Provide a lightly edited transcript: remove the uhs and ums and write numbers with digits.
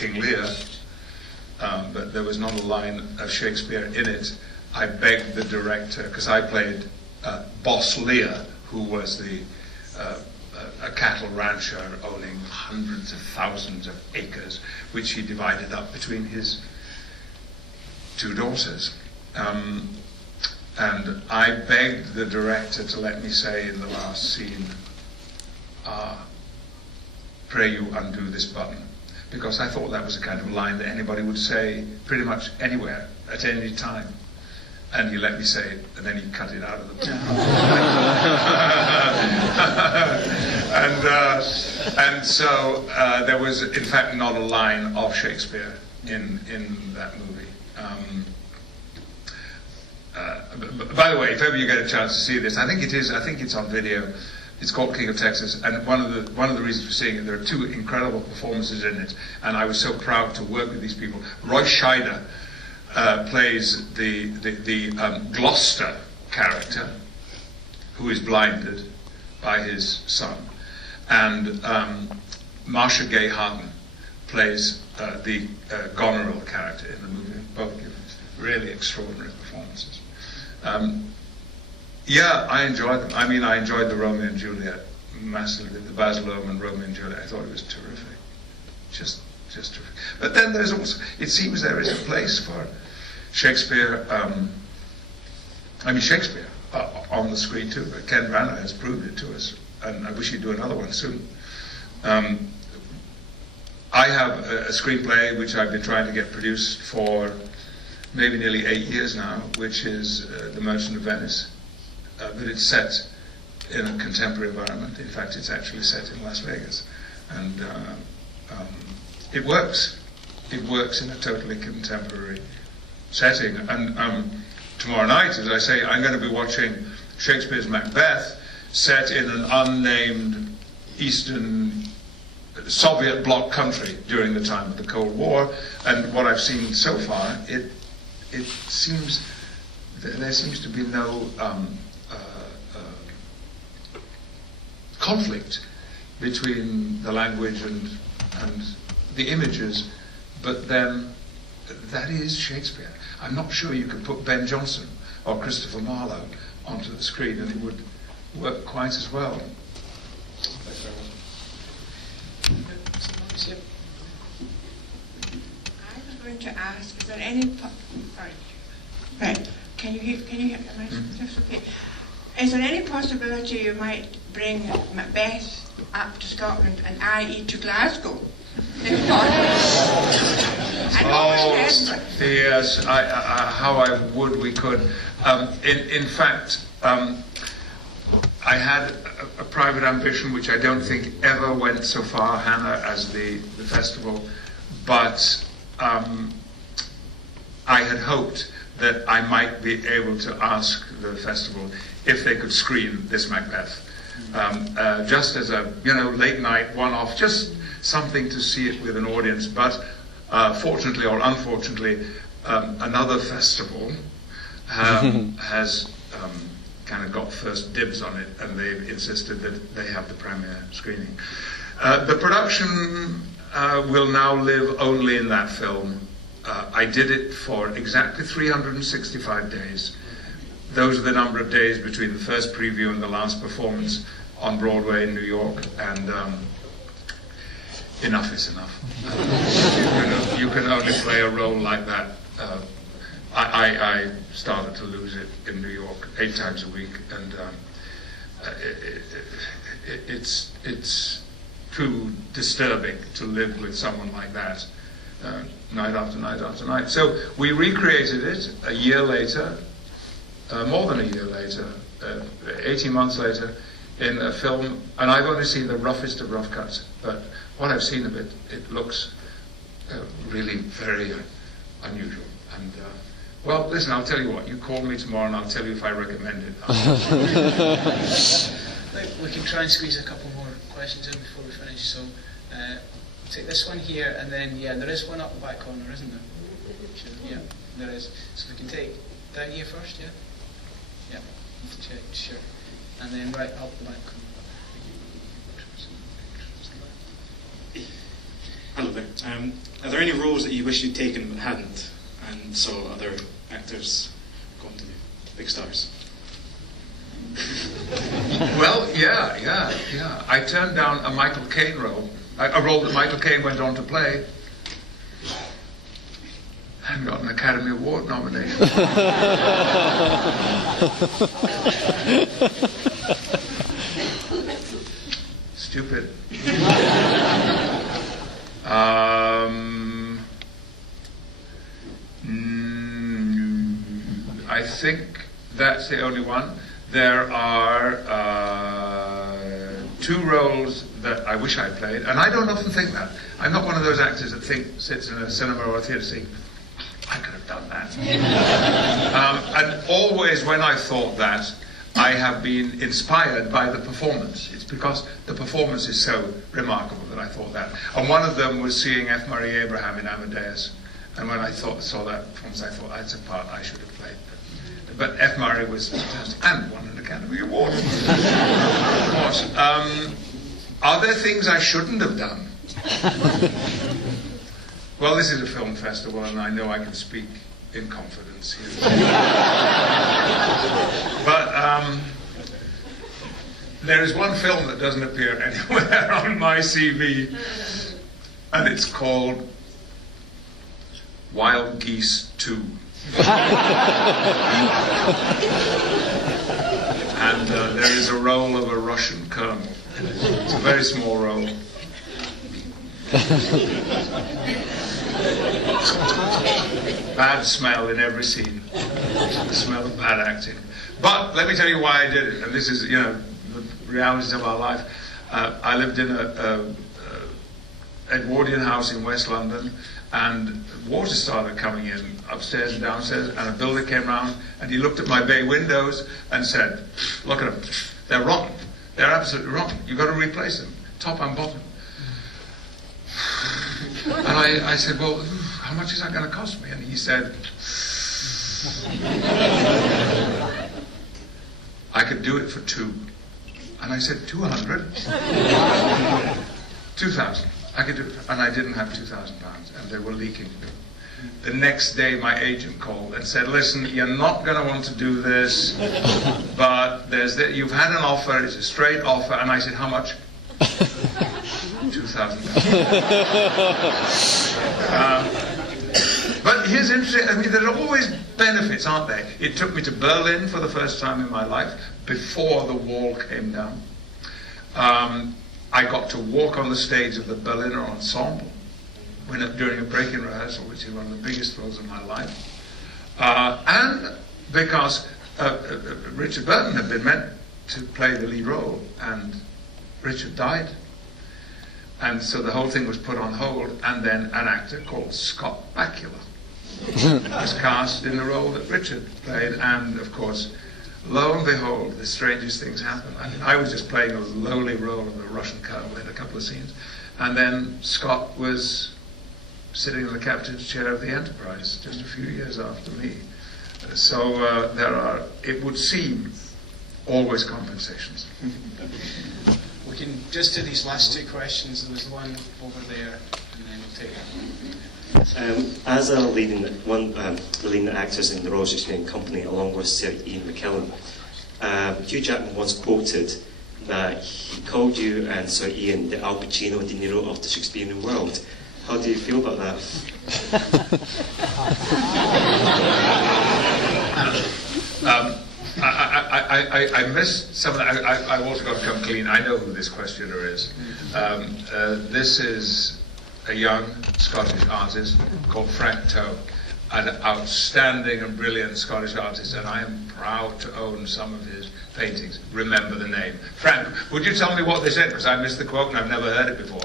King Lear, but there was not a line of Shakespeare in it. I begged the director, because I played Boss Lear, who was a cattle rancher owning hundreds of thousands of acres, which he divided up between his two daughters. And I begged the director to let me say in the last scene, pray you undo this button, because I thought that was the kind of line that anybody would say pretty much anywhere, at any time. And he let me say it, and then he cut it out of the book. And so there was, in fact, not a line of Shakespeare in that movie. By the way, if ever you get a chance to see this, I think it's on video. It's called King of Texas, and one of the reasons for seeing it, there are two incredible performances in it, and I was so proud to work with these people. Roy Scheider plays the Gloucester character, who is blinded by his son, and Marcia Gay Harden plays the Goneril character in the movie. Both give really extraordinary performances. Yeah, I enjoyed them. I mean, I enjoyed the Romeo and Juliet massively, the Baz Luhrmann Romeo and Juliet. I thought it was terrific, just terrific. But then there's also, it seems there is a place for Shakespeare. I mean, Shakespeare on the screen too. But Ken Branagh has proved it to us, and I wish he'd do another one soon. I have a screenplay which I've been trying to get produced for maybe nearly 8 years now, which is The Merchant of Venice. But it's set in a contemporary environment. In fact, it's actually set in Las Vegas. And it works. It works in a totally contemporary setting. And tomorrow night, as I say, I'm going to be watching Shakespeare's Macbeth set in an unnamed Eastern Soviet bloc country during the time of the Cold War. And what I've seen so far, it seems there seems to be no conflict between the language and the images, but then that is Shakespeare. I'm not sure you could put Ben Jonson or Christopher Marlowe onto the screen and it would work quite as well. I was going to ask, is there any right? Can you hear? Am I just okay? Is there any possibility you might bring Macbeth up to Scotland and i.e. to Glasgow? If not, yes, how I would, we could. In fact, I had a private ambition which I don't think ever went so far, Hannah, as the festival, but I had hoped that I might be able to ask the festival if they could screen this Macbeth. Just as a late night one-off, just something to see it with an audience. But fortunately or unfortunately, another festival has kind of got first dibs on it, and they've insisted that they have the premiere screening. The production will now live only in that film. I did it for exactly 365 days. Those are the number of days between the first preview and the last performance on Broadway in New York, and enough is enough. You can only play a role like that. I started to lose it in New York 8 times a week, and it's too disturbing to live with someone like that night after night after night. So we recreated it a year later, more than a year later, 18 months later, in a film, and I've only seen the roughest of rough cuts, but what I've seen of it, it looks really very unusual. And well, listen, I'll tell you what, you call me tomorrow and I'll tell you if I recommend it. We can try and squeeze a couple more questions in before we finish, so take this one here, and then, yeah, there is one up the back corner, isn't there? Sure. Yeah, there is. So we can take that here first, yeah? Yeah, check, sure. And then right up the back corner. Hello there. Are there any roles that you wish you'd taken but hadn't, and saw other actors go on to be big stars? Well, yeah. I turned down a Michael Caine role, a role that Michael Caine went on to play, and got an Academy Award nomination. Stupid. I think that's the only one. There are 2 roles that I wish I played, and I don't often think that. I'm not one of those actors that sits in a cinema or a theatre saying, I could have done that. And always when I thought that, I have been inspired by the performance. It's because the performance is so remarkable that I thought that. And one of them was seeing F. Murray Abraham in Amadeus. And when I saw that performance, I thought that's a part I should have played. But F. Murray was fantastic and won an Academy Award. Of course. Are there things I shouldn't have done? Well, this is a film festival, and I know I can speak in confidence here. But there is one film that doesn't appear anywhere on my CV, and it's called Wild Geese 2. And there is a role of a Russian colonel. It's a very small role. Bad smell in every scene. The smell of bad acting. But let me tell you why I did it. And this is, the realities of our life. I lived in a Edwardian house in West London, and water started coming in upstairs and downstairs, and a builder came round and he looked at my bay windows and said, look at them, they're rotten. They're absolutely rotten. You've got to replace them, top and bottom. And I said, well, how much is that going to cost me? And he said, I could do it for 2. And I said, 200? 2,000. I could do it. And I didn't have £2,000, and they were leaking. The next day, my agent called and said, listen, you're not going to want to do this, but you've had an offer, it's a straight offer. And I said, how much? £2,000. But here's interesting, I mean, there are always benefits, aren't there? It took me to Berlin for the first time in my life, before the wall came down. I got to walk on the stage of the Berliner Ensemble during a break-in rehearsal, which is one of the biggest thrills of my life. And because Richard Burton had been meant to play the lead role, and Richard died. And so the whole thing was put on hold, and then an actor called Scott Bakula was cast in the role that Richard played, and of course, lo and behold, the strangest things happened. I mean, I was just playing a lowly role of a Russian colonel in a couple of scenes, and then Scott was sitting in the captain's chair of the Enterprise just a few years after me. So there are, it would seem, always compensations. We can just do these last 2 questions. There was one over there, and then we'll take it. As a leading actors in the Royal Shakespeare Company, along with Sir Ian McKellen, Hugh Jackman once quoted that he called you and Sir Ian the Al Pacino De Niro of the Shakespearean world. How do you feel about that? I missed some of that. I also got to come clean. I know who this questioner is. This is a young Scottish artist called Frank Toe, an outstanding and brilliant Scottish artist, and I am proud to own some of his paintings. Remember the name. Frank, would you tell me what they said? Because I missed the quote and I've never heard it before.